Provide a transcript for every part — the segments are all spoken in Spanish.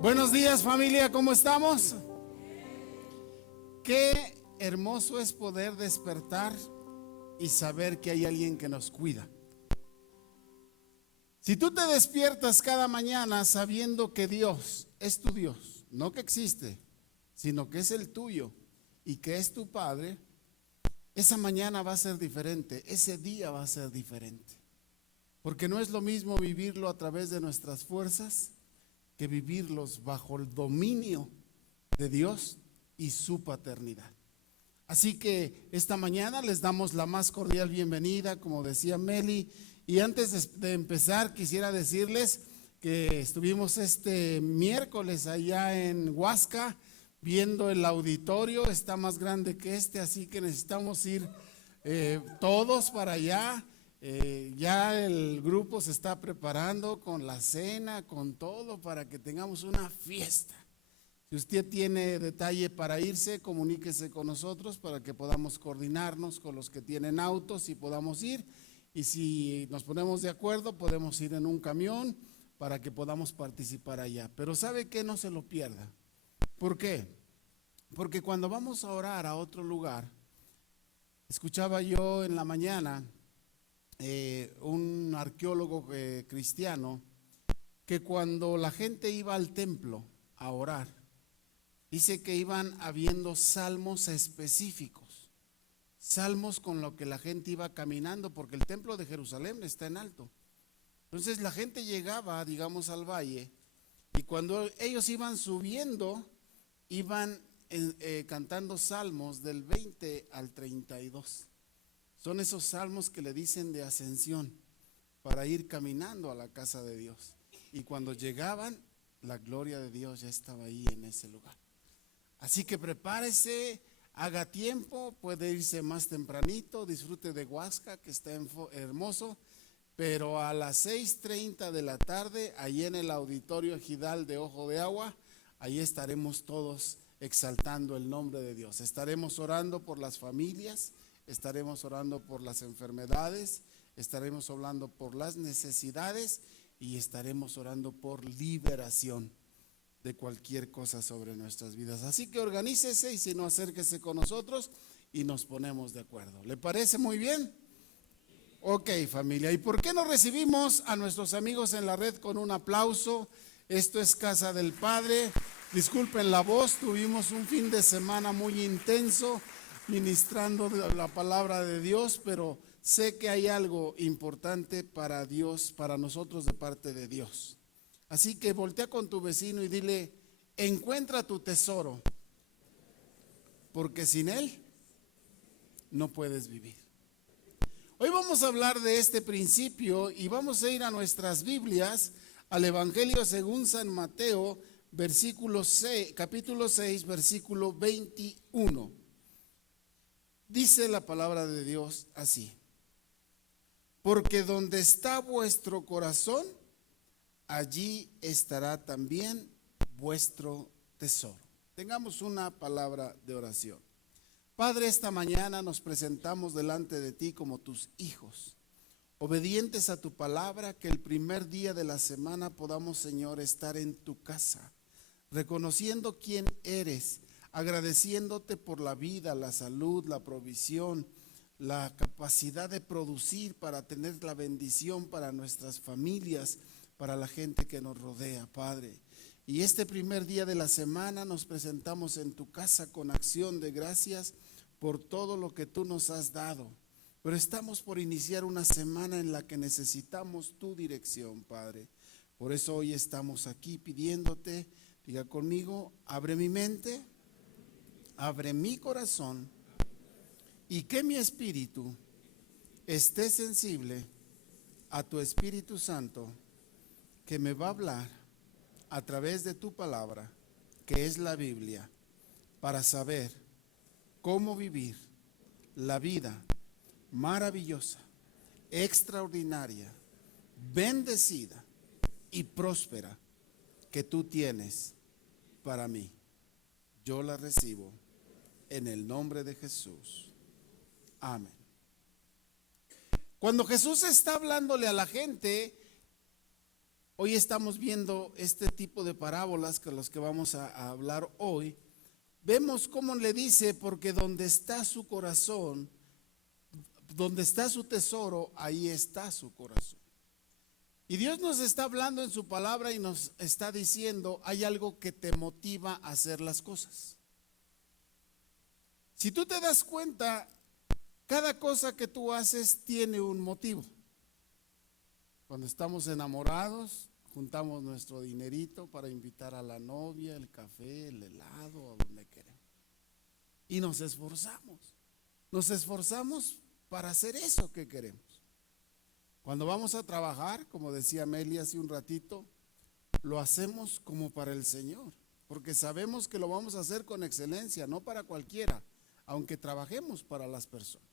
Buenos días, familia, ¿cómo estamos? Qué hermoso es poder despertar y saber que hay alguien que nos cuida. Si tú te despiertas cada mañana sabiendo que Dios es tu Dios, no que existe, sino que es el tuyo y que es tu Padre, esa mañana va a ser diferente, ese día va a ser diferente. Porque no es lo mismo vivirlo a través de nuestras fuerzas que vivirlos bajo el dominio de Dios y su paternidad. Así que esta mañana les damos la más cordial bienvenida, como decía Meli. Y antes de empezar, quisiera decirles que estuvimos este miércoles allá en Huasca viendo el auditorio. Está más grande que este, así que necesitamos ir todos para allá. Ya el grupo se está preparando con la cena, con todo, para que tengamos una fiesta. Si usted tiene detalle para irse, comuníquese con nosotros para que podamos coordinarnos con los que tienen autos y podamos ir. Y si nos ponemos de acuerdo, podemos ir en un camión para que podamos participar allá. Pero ¿sabe qué? No se lo pierda. ¿Por qué? Porque cuando vamos a orar a otro lugar, escuchaba yo en la mañana un arqueólogo cristiano que cuando la gente iba al templo a orar, dice que iban habiendo salmos específicos, salmos con lo que la gente iba caminando, porque el templo de Jerusalén está en alto. Entonces la gente llegaba, digamos, al valle, y cuando ellos iban subiendo, iban cantando salmos del 20 al 32. Son esos salmos que le dicen de ascensión para ir caminando a la casa de Dios. Y cuando llegaban, la gloria de Dios ya estaba ahí en ese lugar. Así que prepárese, haga tiempo, puede irse más tempranito, disfrute de Huasca, que está hermoso, pero a las 6:30 de la tarde, ahí en el auditorio ejidal de Ojo de Agua, ahí estaremos todos exaltando el nombre de Dios. Estaremos orando por las familias, estaremos orando por las enfermedades, estaremos orando por las necesidades y estaremos orando por liberación de cualquier cosa sobre nuestras vidas. Así que organícese y si no, acérquese con nosotros y nos ponemos de acuerdo. ¿Le parece muy bien? Ok, familia. ¿Y por qué no recibimos a nuestros amigos en la red con un aplauso? Esto es Casa del Padre. Disculpen la voz, tuvimos un fin de semana muy intenso ministrando la palabra de Dios, pero sé que hay algo importante para Dios, para nosotros de parte de Dios. Así que voltea con tu vecino y dile: encuentra tu tesoro, porque sin él no puedes vivir. Hoy vamos a hablar de este principio y vamos a ir a nuestras Biblias, al Evangelio según San Mateo, capítulo 6, versículo 21. Dice la palabra de Dios así: porque donde está vuestro corazón, allí estará también vuestro tesoro. Tengamos una palabra de oración. Padre, esta mañana nos presentamos delante de ti como tus hijos, obedientes a tu palabra, que el primer día de la semana podamos, Señor, estar en tu casa, reconociendo quién eres, agradeciéndote por la vida, la salud, la provisión, la capacidad de producir para tener la bendición para nuestras familias, para la gente que nos rodea, Padre. Y este primer día de la semana nos presentamos en tu casa con acción de gracias por todo lo que tú nos has dado. Pero estamos por iniciar una semana en la que necesitamos tu dirección, Padre. Por eso hoy estamos aquí pidiéndote, diga conmigo: abre mi mente, abre mi corazón, y que mi espíritu esté sensible a tu Espíritu Santo, que me va a hablar a través de tu palabra, que es la Biblia, para saber cómo vivir la vida maravillosa, extraordinaria, bendecida y próspera que tú tienes para mí. Yo la recibo en el nombre de Jesús. Amén. Cuando Jesús está hablándole a la gente, hoy estamos viendo este tipo de parábolas con los que vamos a hablar hoy. Vemos cómo le dice, porque donde está su corazón, donde está su tesoro, ahí está su corazón. Y Dios nos está hablando en su palabra y nos está diciendo, hay algo que te motiva a hacer las cosas. Si tú te das cuenta, cada cosa que tú haces tiene un motivo. Cuando estamos enamorados, juntamos nuestro dinerito para invitar a la novia, el café, el helado, a donde queremos. Y nos esforzamos. Nos esforzamos para hacer eso que queremos. Cuando vamos a trabajar, como decía Meli hace un ratito, lo hacemos como para el Señor, porque sabemos que lo vamos a hacer con excelencia, no para cualquiera, aunque trabajemos para las personas.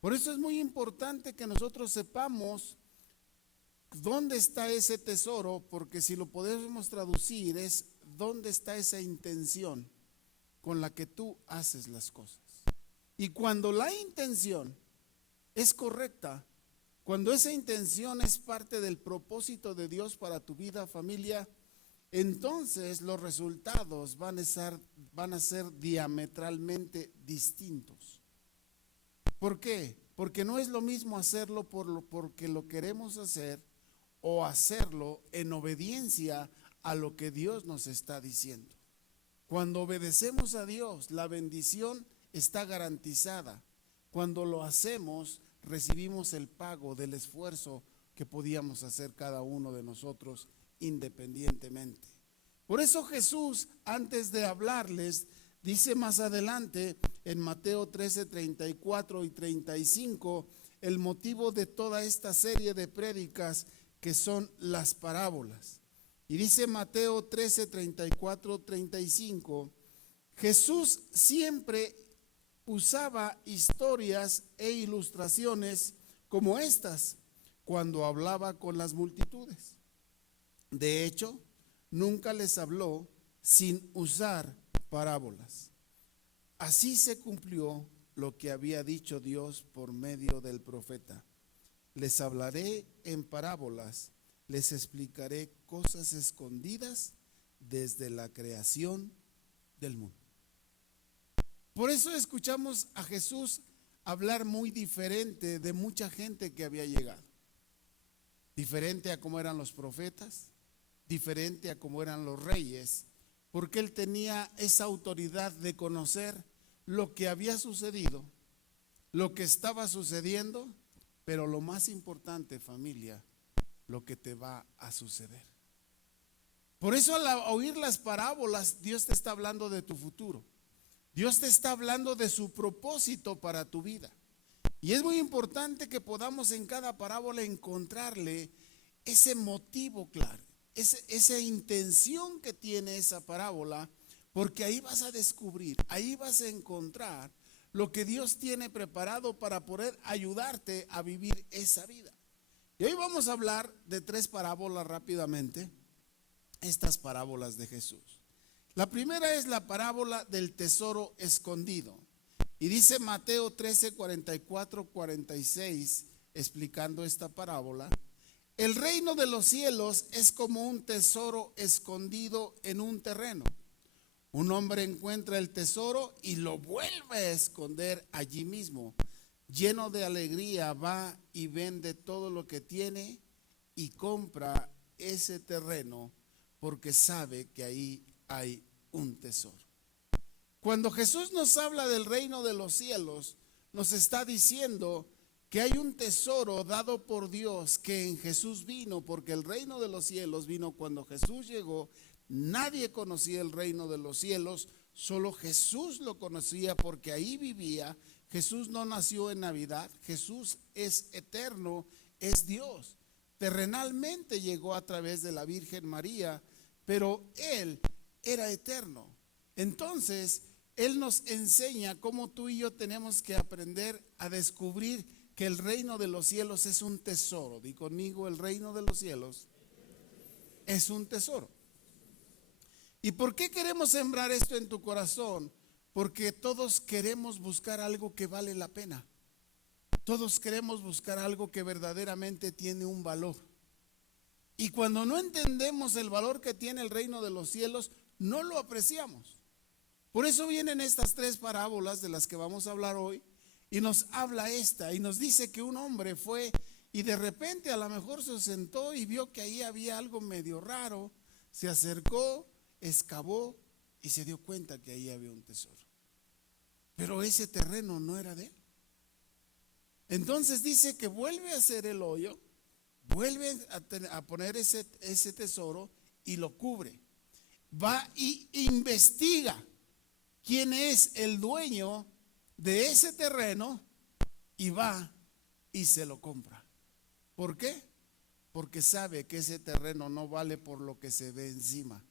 Por eso es muy importante que nosotros sepamos dónde está ese tesoro, porque si lo podemos traducir es dónde está esa intención con la que tú haces las cosas. Y cuando la intención es correcta, cuando esa intención es parte del propósito de Dios para tu vida, familia, entonces los resultados van a ser diametralmente distintos. ¿Por qué? Porque no es lo mismo hacerlo porque lo queremos hacer o hacerlo en obediencia a lo que Dios nos está diciendo. Cuando obedecemos a Dios, la bendición está garantizada. Cuando lo hacemos, recibimos el pago del esfuerzo que podíamos hacer cada uno de nosotros independientemente. Por eso Jesús, antes de hablarles, dice más adelante en Mateo 13, 34 y 35, el motivo de toda esta serie de prédicas que son las parábolas. Y dice Mateo 13, 34, 35, Jesús siempre usaba historias e ilustraciones como estas cuando hablaba con las multitudes. De hecho, nunca les habló sin usar parábolas. Así se cumplió lo que había dicho Dios por medio del profeta. Les hablaré en parábolas, les explicaré cosas escondidas desde la creación del mundo. Por eso escuchamos a Jesús hablar muy diferente de mucha gente que había llegado. Diferente a cómo eran los profetas, diferente a cómo eran los reyes, porque él tenía esa autoridad de conocer lo que había sucedido, lo que estaba sucediendo, pero lo más importante, familia, lo que te va a suceder. Por eso al oír las parábolas, Dios te está hablando de tu futuro. Dios te está hablando de su propósito para tu vida. Y es muy importante que podamos en cada parábola encontrarle ese motivo claro, esa intención que tiene esa parábola, porque ahí vas a descubrir, ahí vas a encontrar lo que Dios tiene preparado para poder ayudarte a vivir esa vida. Y hoy vamos a hablar de 3 parábolas rápidamente, estas parábolas de Jesús. La primera es la parábola del tesoro escondido. Y dice Mateo 13, 44, 46, explicando esta parábola: el reino de los cielos es como un tesoro escondido en un terreno. Un hombre encuentra el tesoro y lo vuelve a esconder allí mismo. Lleno de alegría va y vende todo lo que tiene y compra ese terreno porque sabe que ahí hay un tesoro. Cuando Jesús nos habla del reino de los cielos, nos está diciendo que hay un tesoro dado por Dios que en Jesús vino, porque el reino de los cielos vino cuando Jesús llegó. Nadie conocía el reino de los cielos, solo Jesús lo conocía porque ahí vivía. Jesús no nació en Navidad, Jesús es eterno, es Dios. Terrenalmente llegó a través de la Virgen María, pero Él era eterno. Entonces, Él nos enseña cómo tú y yo tenemos que aprender a descubrir que el reino de los cielos es un tesoro. Di conmigo, el reino de los cielos es un tesoro. ¿Y por qué queremos sembrar esto en tu corazón? Porque todos queremos buscar algo que vale la pena. Todos queremos buscar algo que verdaderamente tiene un valor. Y cuando no entendemos el valor que tiene el reino de los cielos, no lo apreciamos. Por eso vienen estas tres parábolas de las que vamos a hablar hoy, y nos habla esta, y nos dice que un hombre fue y de repente a lo mejor se sentó y vio que ahí había algo medio raro, se acercó, excavó y se dio cuenta que ahí había un tesoro. Pero ese terreno no era de él. Entonces dice que vuelve a hacer el hoyo, vuelve a poner ese tesoro y lo cubre. Va y investiga quién es el dueño de ese terreno y va y se lo compra. ¿Por qué? Porque sabe que ese terreno no vale por lo que se ve encima,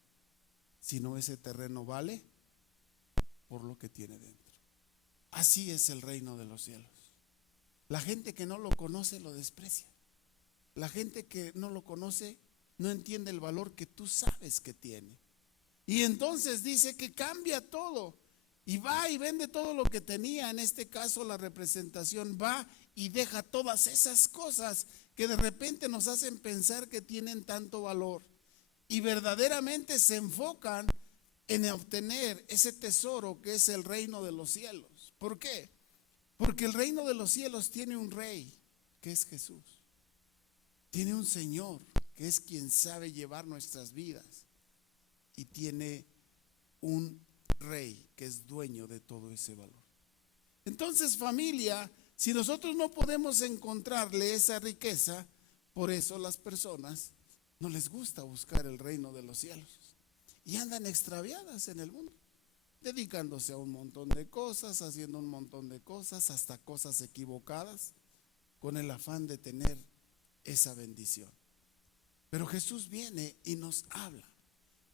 sino ese terreno vale por lo que tiene dentro. Así es el reino de los cielos. La gente que no lo conoce lo desprecia. La gente que no lo conoce no entiende el valor que tú sabes que tiene. Y entonces dice que cambia todo y va y vende todo lo que tenía. En este caso la representación, va y deja todas esas cosas que de repente nos hacen pensar que tienen tanto valor y verdaderamente se enfocan en obtener ese tesoro que es el reino de los cielos. ¿Por qué? Porque el reino de los cielos tiene un rey que es Jesús. Tiene un Señor que es quien sabe llevar nuestras vidas y tiene un rey que es dueño de todo ese valor. Entonces, familia, si nosotros no podemos encontrarle esa riqueza, por eso las personas no les gusta buscar el reino de los cielos y andan extraviadas en el mundo, dedicándose a un montón de cosas, haciendo un montón de cosas, hasta cosas equivocadas, con el afán de tener esa bendición. Pero Jesús viene y nos habla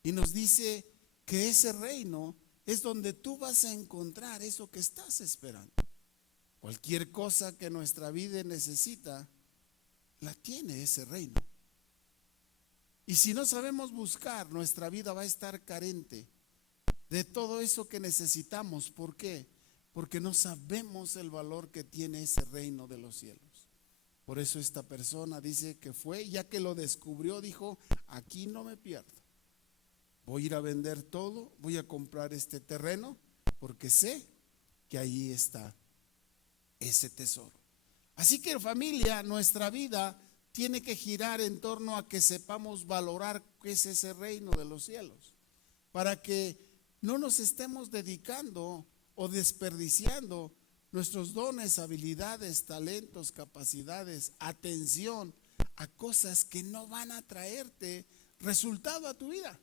y nos dice que ese reino es donde tú vas a encontrar eso que estás esperando. Cualquier cosa que nuestra vida necesita, la tiene ese reino. Y si no sabemos buscar, nuestra vida va a estar carente de todo eso que necesitamos. ¿Por qué? Porque no sabemos el valor que tiene ese reino de los cielos. Por eso esta persona dice que fue, ya que lo descubrió, dijo: aquí no me pierdo. Voy a ir a vender todo, voy a comprar este terreno, porque sé que ahí está ese tesoro. Así que, familia, nuestra vida tiene que girar en torno a que sepamos valorar qué es ese reino de los cielos, para que no nos estemos dedicando o desperdiciando nuestros dones, habilidades, talentos, capacidades, atención a cosas que no van a traerte resultado a tu vida.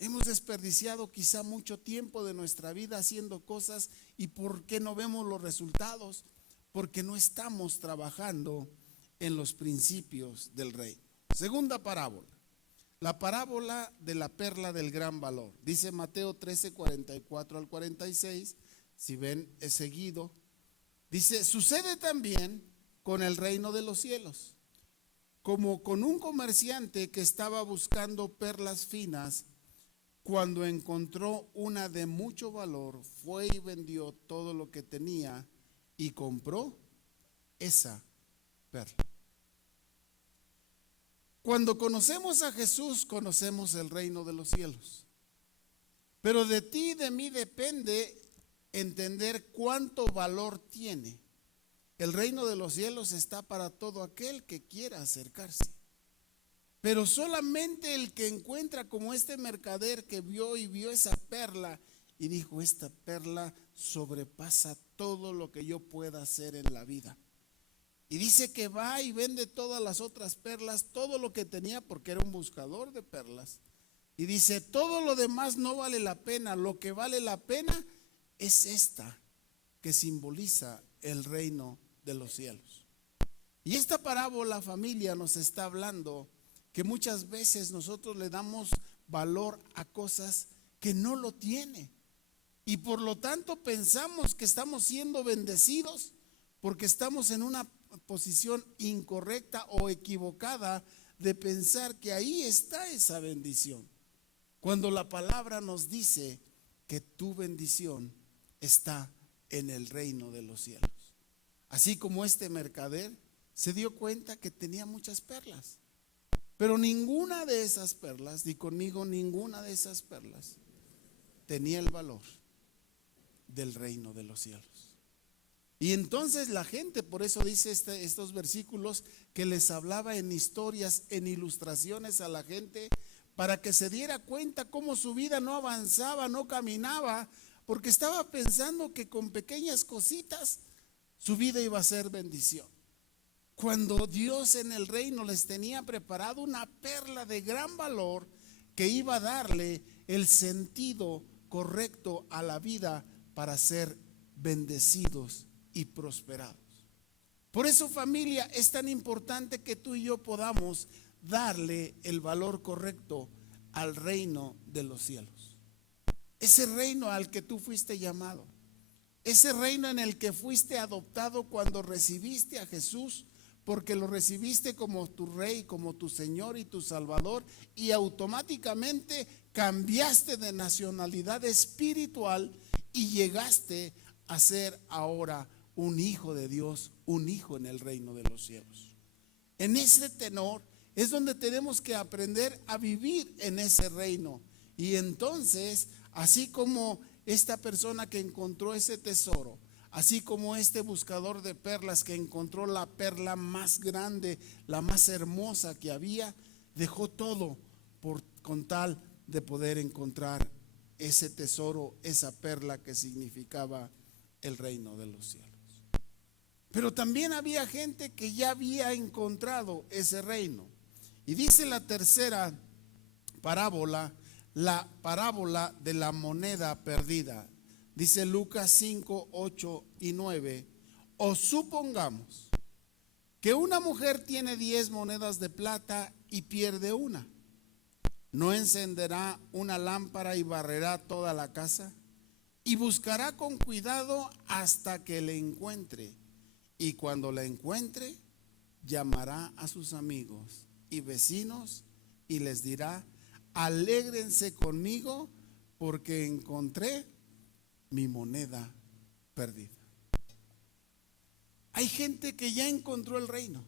Hemos desperdiciado quizá mucho tiempo de nuestra vida haciendo cosas. ¿Y por qué no vemos los resultados? Porque no estamos trabajando en los principios del reino. Segunda parábola, la parábola de la perla del gran valor. Dice Mateo 13, 44 al 46. Si ven, es seguido. Dice: sucede también con el reino de los cielos, como con un comerciante que estaba buscando perlas finas. Cuando encontró una de mucho valor, fue y vendió todo lo que tenía y compró esa perla. Cuando conocemos a Jesús, conocemos el reino de los cielos. Pero de ti y de mí depende entender cuánto valor tiene. El reino de los cielos está para todo aquel que quiera acercarse. Pero solamente el que encuentra, como este mercader que vio esa perla y dijo: esta perla sobrepasa todo lo que yo pueda hacer en la vida. Y dice que va y vende todas las otras perlas, todo lo que tenía, porque era un buscador de perlas. Y dice: todo lo demás no vale la pena, lo que vale la pena es esta, que simboliza el reino de los cielos. Y esta parábola, familia, nos está hablando que muchas veces nosotros le damos valor a cosas que no lo tiene. Y por lo tanto pensamos que estamos siendo bendecidos porque estamos en una posición incorrecta o equivocada de pensar que ahí está esa bendición. Cuando la palabra nos dice que tu bendición está en el reino de los cielos. Así como este mercader se dio cuenta que tenía muchas perlas. Pero ninguna de esas perlas, di conmigo, ninguna de esas perlas tenía el valor del reino de los cielos. Y entonces la gente, por eso dice estos versículos, que les hablaba en historias, en ilustraciones a la gente, para que se diera cuenta cómo su vida no avanzaba, no caminaba, porque estaba pensando que con pequeñas cositas su vida iba a ser bendición. Cuando Dios en el reino les tenía preparado una perla de gran valor que iba a darle el sentido correcto a la vida para ser bendecidos y prosperados. Por eso, familia, es tan importante que tú y yo podamos darle el valor correcto al reino de los cielos. Ese reino al que tú fuiste llamado, ese reino en el que fuiste adoptado cuando recibiste a Jesús, porque lo recibiste como tu rey, como tu Señor y tu Salvador, y automáticamente cambiaste de nacionalidad espiritual y llegaste a ser ahora un hijo de Dios, un hijo en el reino de los cielos. En ese tenor es donde tenemos que aprender a vivir en ese reino. Y entonces, así como esta persona que encontró ese tesoro, así como este buscador de perlas que encontró la perla más grande, la más hermosa que había, dejó todo con tal de poder encontrar ese tesoro, esa perla que significaba el reino de los cielos. Pero también había gente que ya había encontrado ese reino. Y dice la tercera parábola, la parábola de la moneda perdida. Dice Lucas 5, 8 y 9. O supongamos que una mujer tiene 10 monedas de plata y pierde una. ¿No encenderá una lámpara y barrerá toda la casa? Y buscará con cuidado hasta que la encuentre. Y cuando la encuentre, llamará a sus amigos y vecinos y les dirá: alégrense conmigo porque encontré mi moneda perdida. Hay gente que ya encontró el reino,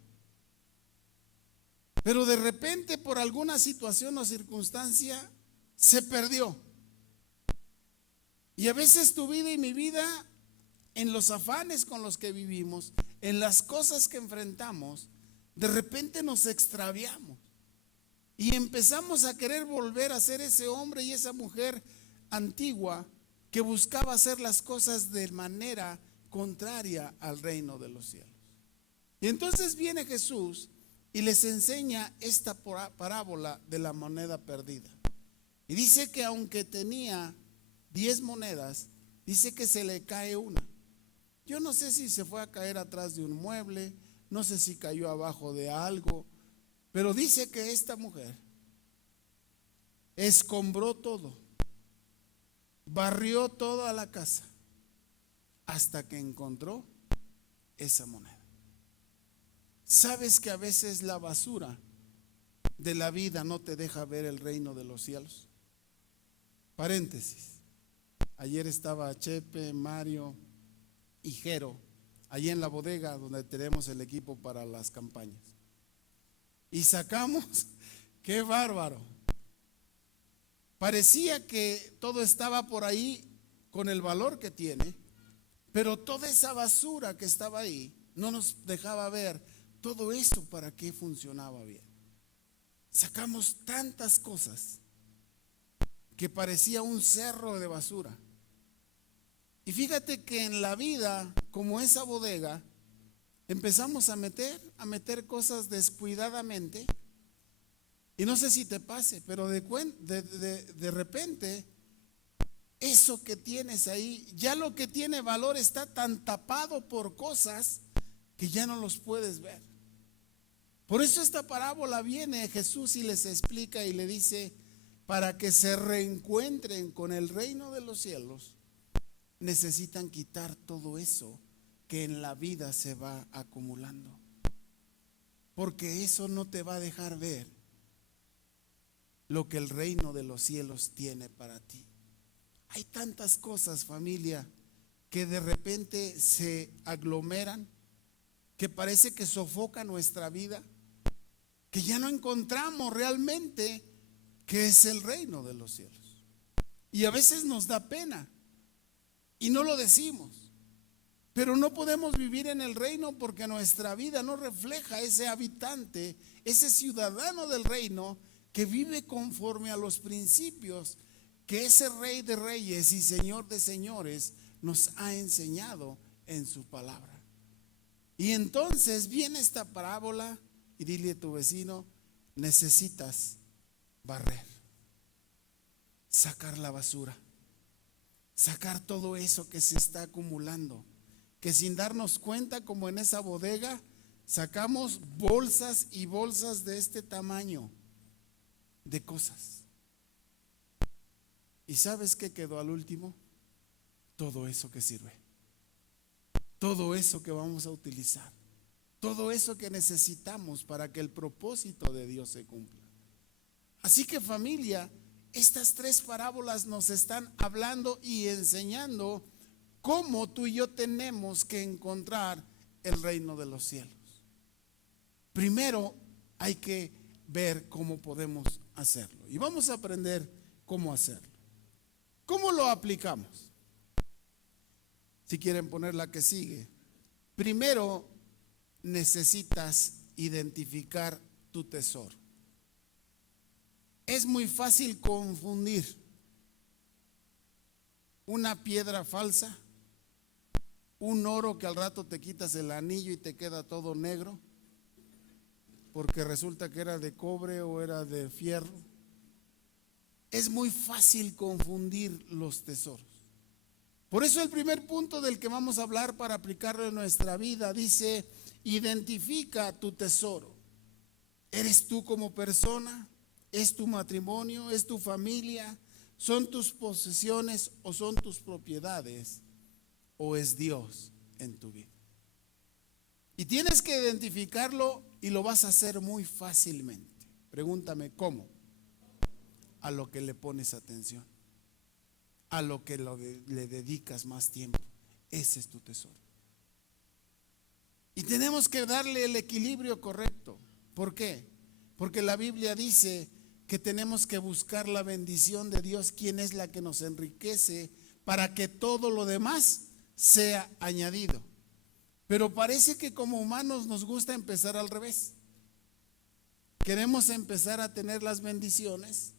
pero de repente por alguna situación o circunstancia se perdió. Y a veces tu vida y mi vida, en los afanes con los que vivimos, en las cosas que enfrentamos, de repente nos extraviamos y empezamos a querer volver a ser ese hombre y esa mujer antigua que buscaba hacer las cosas de manera contraria al reino de los cielos. Y entonces viene Jesús y les enseña esta parábola de la moneda perdida. Y dice que aunque tenía 10 monedas, dice que se le cae una. Yo no sé si se fue a caer atrás de un mueble, no sé si cayó abajo de algo, pero dice que esta mujer escombró todo, barrió toda la casa hasta que encontró esa moneda. ¿Sabes que a veces la basura de la vida no te deja ver el reino de los cielos? Paréntesis. Ayer estaba Chepe, Mario y Jero allí en la bodega donde tenemos el equipo para las campañas. Y sacamos, qué bárbaro. Parecía que todo estaba por ahí con el valor que tiene, pero toda esa basura que estaba ahí no nos dejaba ver todo esto para qué funcionaba bien. Sacamos tantas cosas que parecía un cerro de basura. Y fíjate que en la vida, como esa bodega, empezamos a meter cosas descuidadamente. Y no sé si te pase, pero de repente, eso que tienes ahí, ya lo que tiene valor está tan tapado por cosas que ya no los puedes ver. Por eso esta parábola viene Jesús y les explica y le dice: para que se reencuentren con el reino de los cielos, necesitan quitar todo eso que en la vida se va acumulando, porque eso no te va a dejar ver lo que el reino de los cielos tiene para ti. Hay tantas cosas, familia, que de repente se aglomeran, que parece que sofocan nuestra vida, que ya no encontramos realmente qué es el reino de los cielos. Y a veces nos da pena y no lo decimos. Pero no podemos vivir en el reino porque nuestra vida no refleja ese habitante, ese ciudadano del reino que vive conforme a los principios que ese Rey de Reyes y Señor de Señores nos ha enseñado en su palabra. Y entonces viene esta parábola y dile a tu vecino: necesitas barrer, sacar la basura, sacar todo eso que se está acumulando, que sin darnos cuenta, como en esa bodega, sacamos bolsas y bolsas de este tamaño de cosas. ¿Y sabes qué quedó al último? Todo eso que sirve, todo eso que vamos a utilizar, todo eso que necesitamos para que el propósito de Dios se cumpla. Así que, familia, estas tres parábolas nos están hablando y enseñando cómo tú y yo tenemos que encontrar el reino de los cielos. Primero hay que ver cómo podemos hacerlo. Y vamos a aprender cómo hacerlo. ¿Cómo lo aplicamos? Si quieren poner la que sigue. Primero necesitas identificar tu tesoro. Es muy fácil confundir una piedra falsa, un oro que al rato te quitas el anillo y te queda todo negro, porque resulta que era de cobre o era de fierro. Es muy fácil confundir los tesoros. Por eso el primer punto del que vamos a hablar para aplicarlo en nuestra vida dice: identifica tu tesoro. ¿Eres tú como persona? ¿Es tu matrimonio? ¿Es tu familia? ¿Son tus posesiones o son tus propiedades? ¿O es Dios en tu vida? Y tienes que identificarlo y lo vas a hacer muy fácilmente. Pregúntame, ¿cómo? A lo que le pones atención, a lo que le dedicas más tiempo. Ese es tu tesoro. Y tenemos que darle el equilibrio correcto. ¿Por qué? Porque la Biblia dice que tenemos que buscar la bendición de Dios, quien es la que nos enriquece, para que todo lo demás sea añadido. Pero parece que como humanos nos gusta empezar al revés. Queremos empezar a tener las bendiciones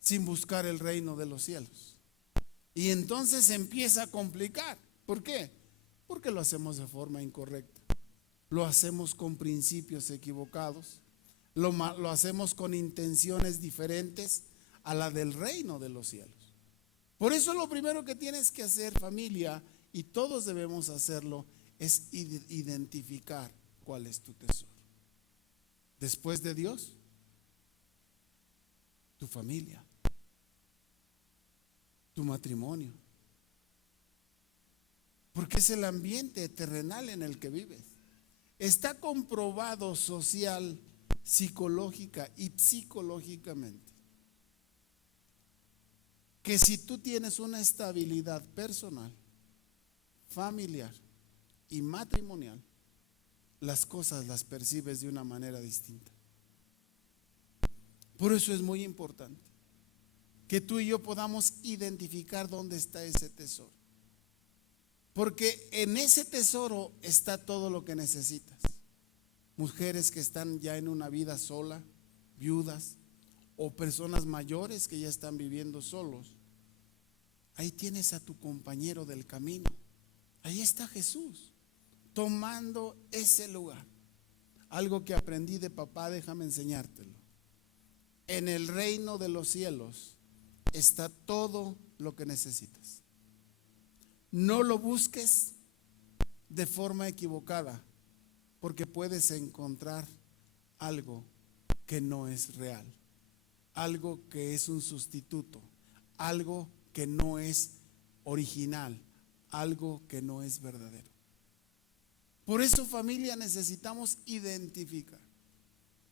sin buscar el reino de los cielos. Y entonces se empieza a complicar. ¿Por qué? Porque lo hacemos de forma incorrecta. Lo hacemos con principios equivocados. Lo hacemos con intenciones diferentes a la del reino de los cielos. Por eso lo primero que tienes que hacer, familia, y todos debemos hacerlo, es identificar cuál es tu tesoro. Después de Dios, tu familia, tu matrimonio, porque es el ambiente terrenal en el que vives. Está comprobado social, psicológica y psicológicamente que si tú tienes una estabilidad personal, familiar y matrimonial, las cosas las percibes de una manera distinta. Por eso es muy importante que tú y yo podamos identificar dónde está ese tesoro, porque en ese tesoro está todo lo que necesitas. Mujeres que están ya en una vida sola, viudas, o personas mayores que ya están viviendo solos, ahí tienes a tu compañero del camino. Ahí está Jesús tomando ese lugar. Algo que aprendí de papá, déjame enseñártelo. En el reino de los cielos está todo lo que necesitas. No lo busques de forma equivocada, porque puedes encontrar algo que no es real, algo que es un sustituto, algo que no es original, algo que no es verdadero. Por eso, familia, necesitamos identificar.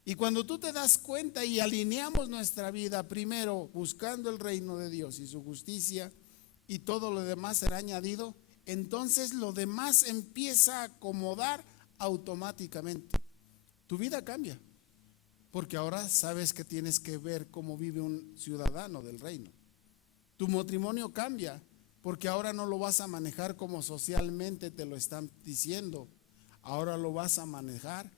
Y cuando tú te das cuenta y alineamos nuestra vida primero buscando el reino de Dios y su justicia, y todo lo demás será añadido, entonces lo demás empieza a acomodar automáticamente. Tu vida cambia. porque ahora sabes que tienes que ver cómo vive un ciudadano del reino. Tu matrimonio cambia, porque ahora no lo vas a manejar como socialmente te lo están diciendo. Ahora lo vas a manejar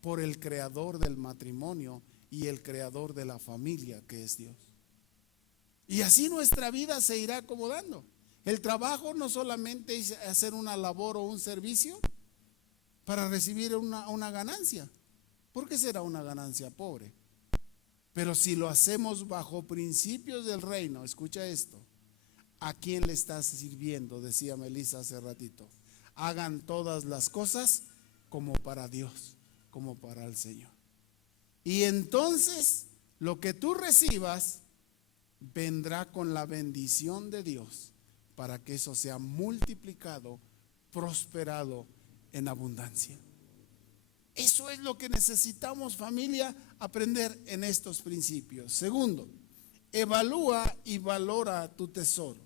por el creador del matrimonio y el creador de la familia, que es Dios. Y así nuestra vida se irá acomodando. El trabajo no solamente es hacer una labor o un servicio para recibir una ganancia, porque será una ganancia pobre. Pero si lo hacemos bajo principios del reino, escucha esto: ¿a quién le estás sirviendo? Decía Melissa hace ratito. Hagan todas las cosas como para Dios, como para el Señor. Y entonces lo que tú recibas vendrá con la bendición de Dios para que eso sea multiplicado, prosperado en abundancia. Eso es lo que necesitamos, familia, aprender en estos principios. Segundo, evalúa y valora tu tesoro.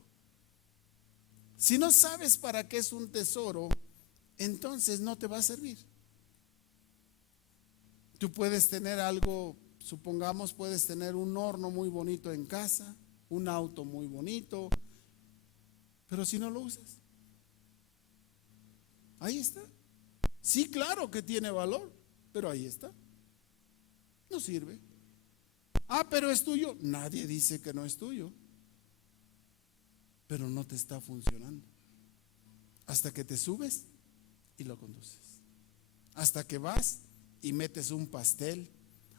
Si no sabes para qué es un tesoro, entonces no te va a servir. Tú puedes tener algo, supongamos, puedes tener un horno muy bonito en casa, un auto muy bonito, pero si no lo usas, ahí está. Sí, claro que tiene valor, pero ahí está. No sirve. Ah, pero es tuyo. Nadie dice que no es tuyo, pero no te está funcionando. Hasta que te subes y lo conduces. Hasta que vas y metes un pastel,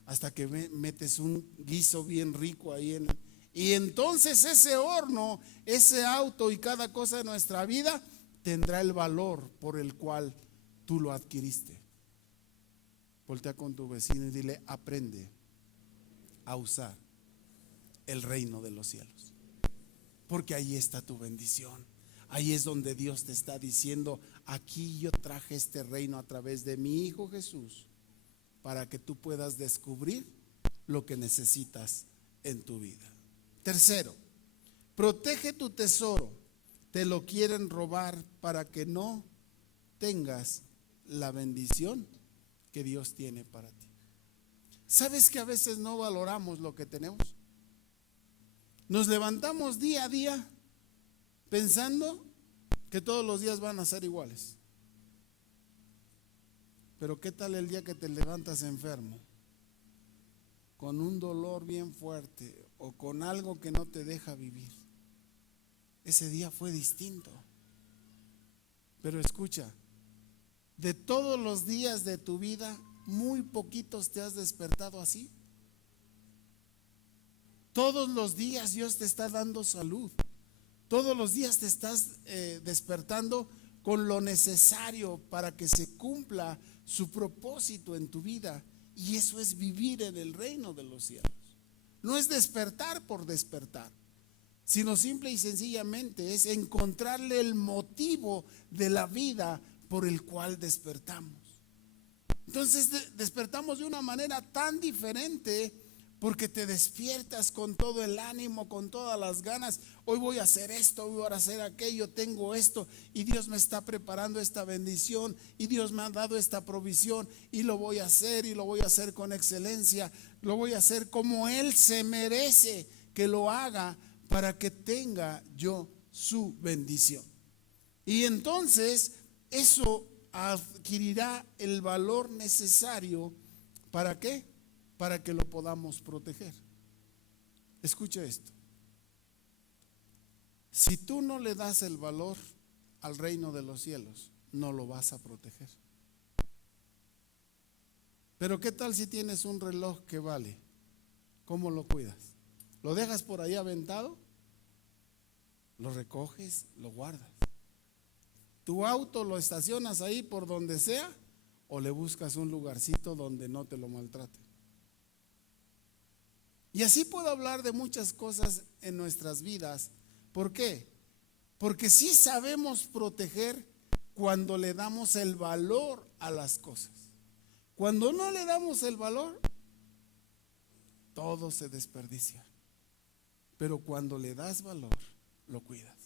hasta que metes un guiso bien rico ahí y entonces ese horno, ese auto y cada cosa de nuestra vida tendrá el valor por el cual tú lo adquiriste. Voltea con tu vecino y dile: aprende a usar el reino de los cielos, porque ahí está tu bendición. Ahí es donde Dios te está diciendo: aquí yo traje este reino a través de mi Hijo Jesús, para que tú puedas descubrir lo que necesitas en tu vida. Tercero, protege tu tesoro. Te lo quieren robar para que no tengas la bendición que Dios tiene para ti. ¿Sabes que a veces no valoramos lo que tenemos? Nos levantamos día a día pensando que todos los días van a ser iguales. Pero ¿qué tal el día que te levantas enfermo, con un dolor bien fuerte o con algo que no te deja vivir? Ese día fue distinto. Pero escucha, de todos los días de tu vida, muy poquitos te has despertado así. Todos los días Dios te está dando salud. Todos los días te estás despertando con lo necesario para que se cumpla su propósito en tu vida. Y eso es vivir en el reino de los cielos. No es despertar por despertar, sino simple y sencillamente es encontrarle el motivo de la vida por el cual despertamos. Entonces despertamos de una manera tan diferente, porque te despiertas con todo el ánimo, con todas las ganas. Hoy voy a hacer esto, hoy voy a hacer aquello, tengo esto, y Dios me está preparando esta bendición, y Dios me ha dado esta provisión, y lo voy a hacer, y lo voy a hacer con excelencia, lo voy a hacer como Él se merece que lo haga, para que tenga yo su bendición. Y entonces eso adquirirá el valor necesario. ¿Para qué? Para que lo podamos proteger. Escucha esto: si tú no le das el valor al reino de los cielos, no lo vas a proteger. Pero ¿qué tal si tienes un reloj que vale? ¿Cómo lo cuidas? ¿Lo dejas por ahí aventado? ¿Lo recoges? ¿Lo guardas? ¿Tu auto lo estacionas ahí por donde sea, o le buscas un lugarcito donde no te lo maltrate? Y así puedo hablar de muchas cosas en nuestras vidas. ¿Por qué? Porque sí sabemos proteger cuando le damos el valor a las cosas. Cuando no le damos el valor, todo se desperdicia. Pero cuando le das valor, lo cuidas.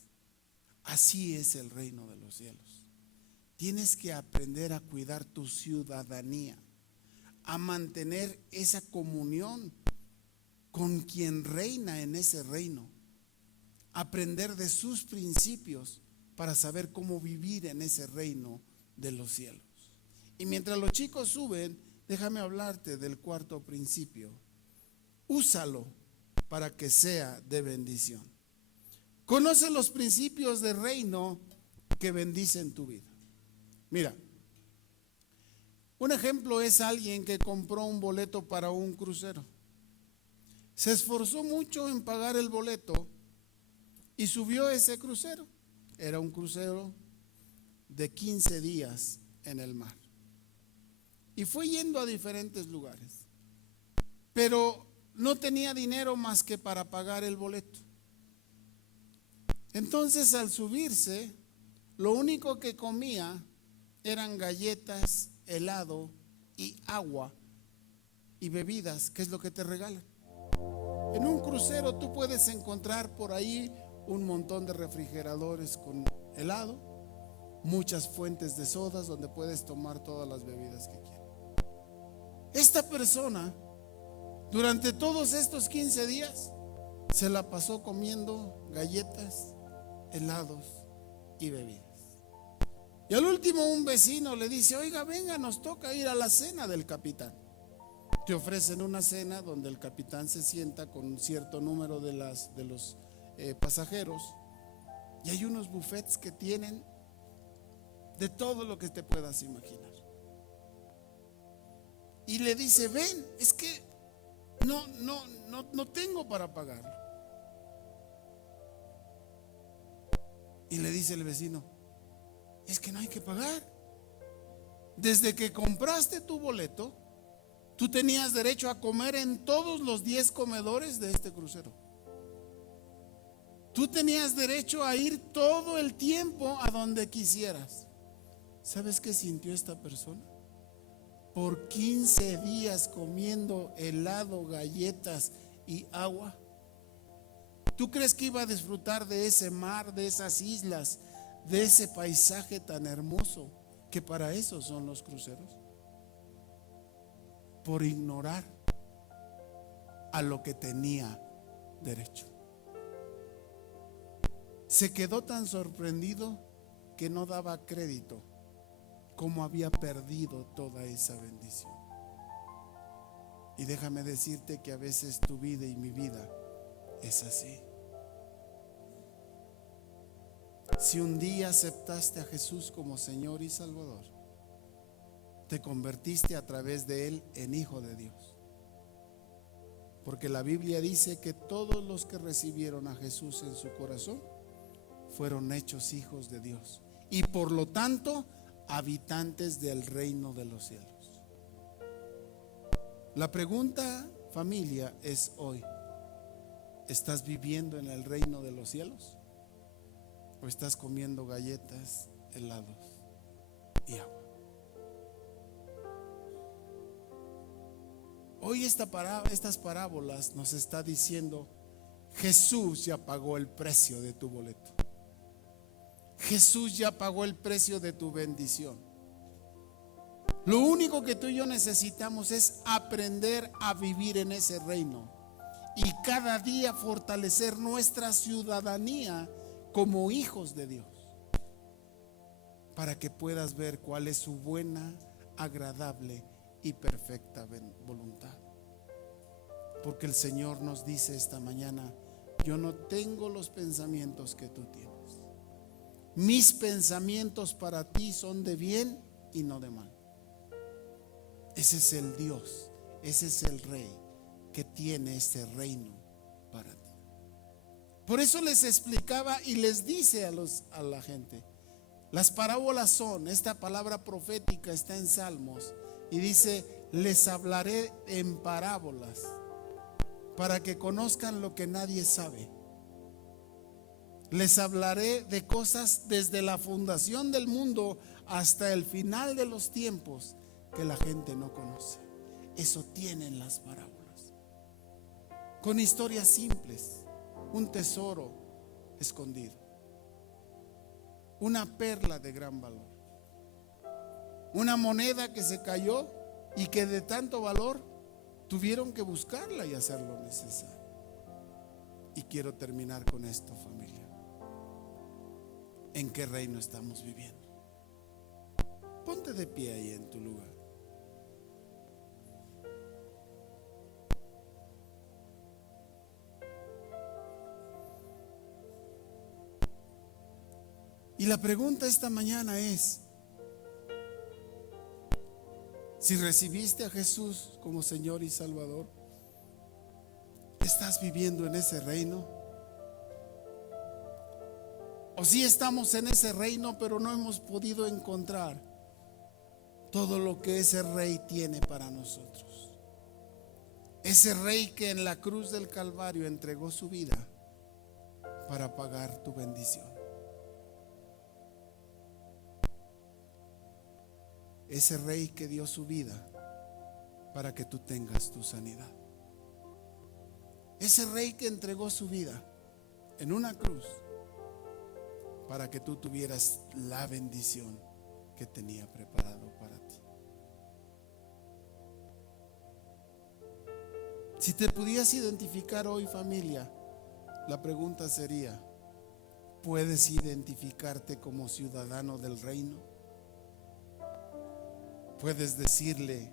Así es el reino de los cielos. Tienes que aprender a cuidar tu ciudadanía, a mantener esa comunión con quien reina en ese reino, aprender de sus principios para saber cómo vivir en ese reino de los cielos. Y mientras los chicos suben, déjame hablarte del cuarto principio. Úsalo para que sea de bendición. Conoce los principios de reino que bendicen tu vida. Mira, un ejemplo es alguien que compró un boleto para un crucero. Se esforzó mucho en pagar el boleto y subió ese crucero. Era un crucero de 15 días en el mar. Y fue yendo a diferentes lugares. Pero no tenía dinero más que para pagar el boleto. Entonces, al subirse, lo único que comía eran galletas, helado y agua y bebidas, que es lo que te regalan. En un crucero tú puedes encontrar por ahí un montón de refrigeradores con helado, muchas fuentes de sodas donde puedes tomar todas las bebidas que quieras. Esta persona, durante todos estos 15 días, se la pasó comiendo galletas, helados y bebidas. Y al último un vecino le dice: oiga, venga, nos toca ir a la cena del capitán. Te ofrecen una cena donde el capitán se sienta con un cierto número de los pasajeros, y hay unos buffets que tienen de todo lo que te puedas imaginar. Y le dice: ven, es que no tengo para pagarlo. Y le dice el vecino: es que no hay que pagar. Desde que compraste tu boleto, tú tenías derecho a comer en todos los 10 comedores de este crucero. Tú tenías derecho a ir todo el tiempo a donde quisieras. ¿Sabes qué sintió esta persona? Por 15 días comiendo helado, galletas y agua. ¿Tú crees que iba a disfrutar de ese mar, de esas islas, de ese paisaje tan hermoso, que para eso son los cruceros? Por ignorar a lo que tenía derecho. Se quedó tan sorprendido que no daba crédito cómo había perdido toda esa bendición. Y déjame decirte que a veces tu vida y mi vida es así. Si un día aceptaste a Jesús como Señor y Salvador, te convertiste a través de Él en hijo de Dios. Porque la Biblia dice que todos los que recibieron a Jesús en su corazón fueron hechos hijos de Dios, y por lo tanto habitantes del reino de los cielos. La pregunta, familia, es hoy: ¿estás viviendo en el reino de los cielos? ¿O estás comiendo galletas, helados y agua? Hoy estas parábolas nos está diciendo: Jesús ya pagó el precio de tu boleto. Jesús ya pagó el precio de tu bendición. Lo único que tú y yo necesitamos es aprender a vivir en ese reino y cada día fortalecer nuestra ciudadanía como hijos de Dios, para que puedas ver cuál es su buena, agradable y perfecta voluntad. Porque el Señor nos dice esta mañana: yo no tengo los pensamientos que tú tienes. Mis pensamientos para ti son de bien y no de mal. Ese es el Dios, ese es el Rey que tiene este reino para ti. Por eso les explicaba y les dice a la gente: las parábolas son, esta palabra profética está en Salmos y dice: les hablaré en parábolas para que conozcan lo que nadie sabe. Les hablaré de cosas desde la fundación del mundo hasta el final de los tiempos que la gente no conoce. Eso tienen las parábolas, con historias simples, un tesoro escondido, una perla de gran valor, una moneda que se cayó y que de tanto valor tuvieron que buscarla y hacer lo necesario. Y quiero terminar con esto, familia. ¿En qué reino estamos viviendo? Ponte de pie ahí en tu lugar. Y la pregunta esta mañana es: si recibiste a Jesús como Señor y Salvador, ¿estás viviendo en ese reino? O si estamos en ese reino, pero no hemos podido encontrar todo lo que ese Rey tiene para nosotros. Ese Rey que en la cruz del Calvario entregó su vida para pagar tu bendición. Ese Rey que dio su vida para que tú tengas tu sanidad. Ese Rey que entregó su vida en una cruz para que tú tuvieras la bendición que tenía preparado para ti. Si te pudieras identificar hoy, familia, la pregunta sería: ¿puedes identificarte como ciudadano del reino? Puedes decirle: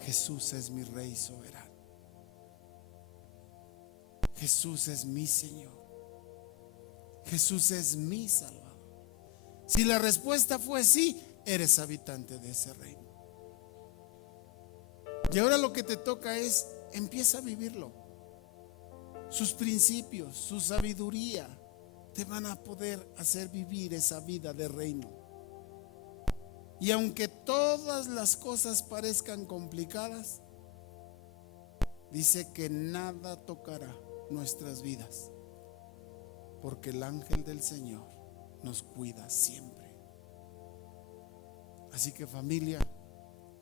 Jesús es mi Rey soberano. Jesús es mi Señor. Jesús es mi Salvador. Si la respuesta fue sí, eres habitante de ese reino. Y ahora lo que te toca es: empieza a vivirlo. Sus principios, su sabiduría te van a poder hacer vivir esa vida de reino. Y aunque todas las cosas parezcan complicadas, dice que nada tocará nuestras vidas, porque el ángel del Señor nos cuida siempre. Así que, familia,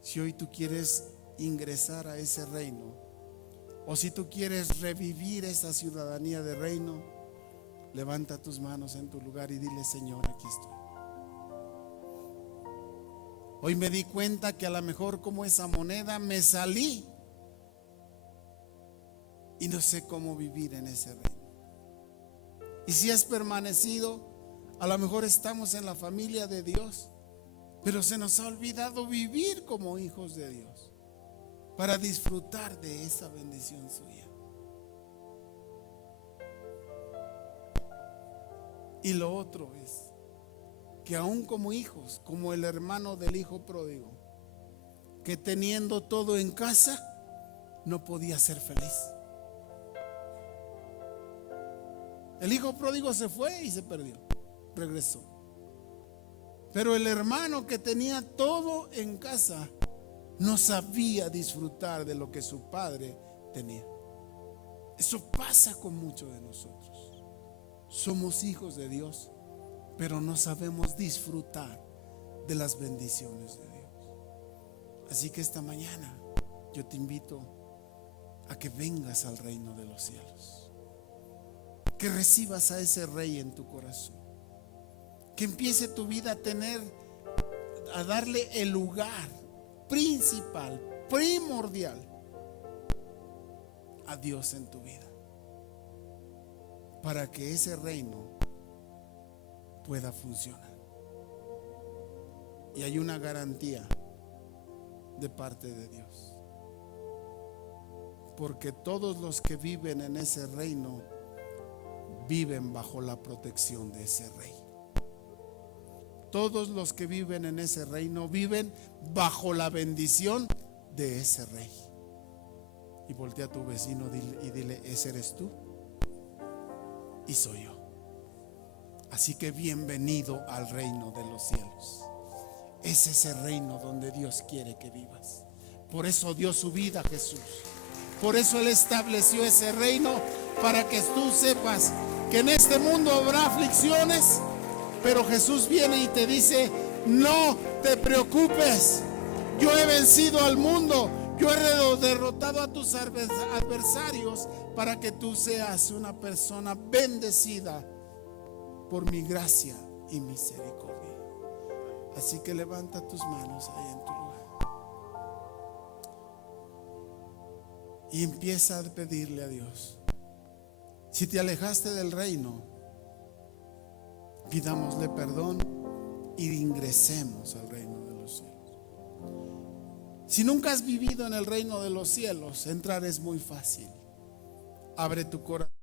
si hoy tú quieres ingresar a ese reino, o si tú quieres revivir esa ciudadanía de reino, levanta tus manos en tu lugar y dile: Señor, aquí estoy. Hoy me di cuenta que a lo mejor, como esa moneda, me salí y no sé cómo vivir en ese reino. Y si has permanecido, a lo mejor estamos en la familia de Dios, pero se nos ha olvidado vivir como hijos de Dios para disfrutar de esa bendición suya. Y lo otro es que aún como hijos, como el hermano del hijo pródigo, que teniendo todo en casa, no podía ser feliz. El hijo pródigo se fue y se perdió, regresó. Pero el hermano que tenía todo en casa no sabía disfrutar de lo que su padre tenía. Eso pasa con muchos de nosotros. Somos hijos de Dios, pero no sabemos disfrutar de las bendiciones de Dios. Así que esta mañana yo te invito a que vengas al reino de los cielos, que recibas a ese Rey en tu corazón, que empiece tu vida a darle el lugar principal, primordial a Dios en tu vida, para que ese reino pueda funcionar. Y hay una garantía de parte de Dios, porque todos los que viven en ese reino viven bajo la protección de ese Rey. Todos los que viven en ese reino viven bajo la bendición de ese Rey. Y voltea a tu vecino y dile: ese eres tú y soy yo. Así que bienvenido al reino de los cielos. Es ese reino donde Dios quiere que vivas. Por eso dio su vida a Jesús. Por eso Él estableció ese reino, para que tú sepas que en este mundo habrá aflicciones, pero Jesús viene y te dice: no te preocupes, yo he vencido al mundo, yo he derrotado a tus adversarios, para que tú seas una persona bendecida por mi gracia y misericordia. Así que levanta tus manos ahí en tu lugar. y empieza a pedirle a Dios. Si te alejaste del reino, pidámosle perdón y ingresemos al reino de los cielos. Si nunca has vivido en el reino de los cielos, entrar es muy fácil. Abre tu corazón.